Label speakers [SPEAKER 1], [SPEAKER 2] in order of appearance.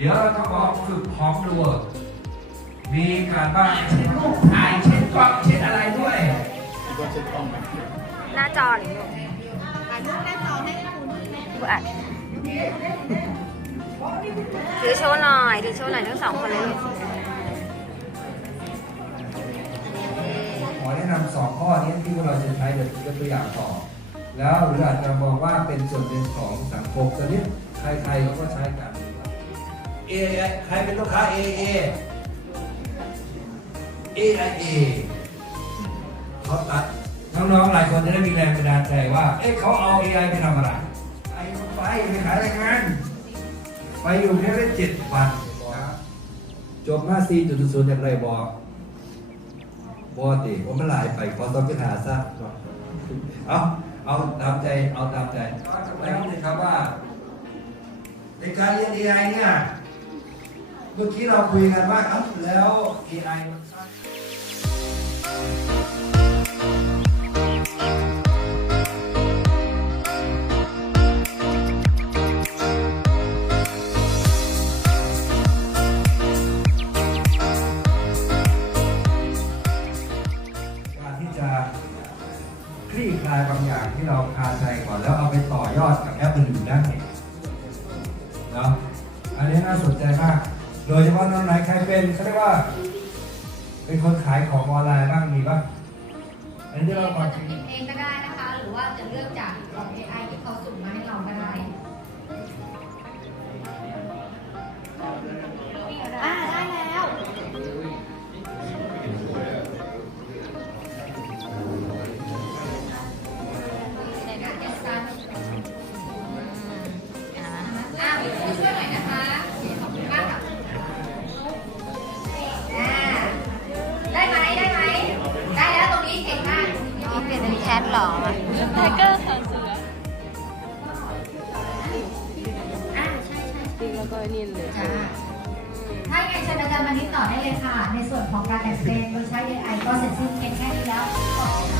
[SPEAKER 1] เดี๋ยวเราจะบอกฝึกพร้อมดูมีการบ้าน
[SPEAKER 2] เช็ดรูปถ่ายเช็ดกล้องเช็ดอะไรด้วย
[SPEAKER 3] หน้าจอหรือลูกดูอัดถือโชว์หน่อยถือโชว์หน่อยทั้งสองคนเลยลูก
[SPEAKER 1] ขอแนะนำสองข้อนี้ที่พวกเราจะใช้เดี๋ยวยกตัวอย่างต่อ แล้วหรืออาจจะมองว่าเป็นส่วนหนึ่งของสังคมตอนนี้ใครๆเขาก็ใช้กัน A ใครเป็นลูกค้า A A A I A เขาตัดน้องๆหลายคนจะได้มีแรงบันดาลใจว่า เอ๊ะเขาเอา AI ไปทำอะไรไปไปไปขายรายงานไปอยู่แค่ได้เจ็ดวันนะครับจบมาซีจุดศูนย์อย่างไรบอกบอติผมมันหลายไปขอต้องพิจาซะเอาเอาตามใจเอาตามใจก็จะไปนิดนึงครับว่าในการเรียน AI เนี่ย มื่อกี้เราคุยกันว่าเอ้าแล้ว AI มันสร้างการที่จะคลี่คลายบางอย่างที่เราคาใจก่อนแล้วเอาไปต่อยอดกับแอปอื่นๆได้เนาะอันนี้น่าสนใจมาก โดยเฉพาะน้องไหนใครเป็นเขาเรียกว่า เป็นคนขายของออนไลน์บ้างมีบ้างอันนี้ที่เราก่อน
[SPEAKER 4] จะพิมพ์เองก็ได้นะคะ หรือว่าจะเลือกจากของ AI ที่เขาสุ่มมาให้เราก็ได้
[SPEAKER 3] ทหรอ
[SPEAKER 4] ไทเกอร์ค่ะเสืออ่าใช่ใช่
[SPEAKER 3] จริงแล้วก็นี่เลย
[SPEAKER 4] จ้าถ้าอย่างนั้นเชิญอาจารย์มานิดต่อได้เลยค่ะ ในส่วนของการแต่งเพลงโดยใช้ AI ก็เสร็จสิ้นเพียงแค่นี้แล้วขอบคุณค่ะ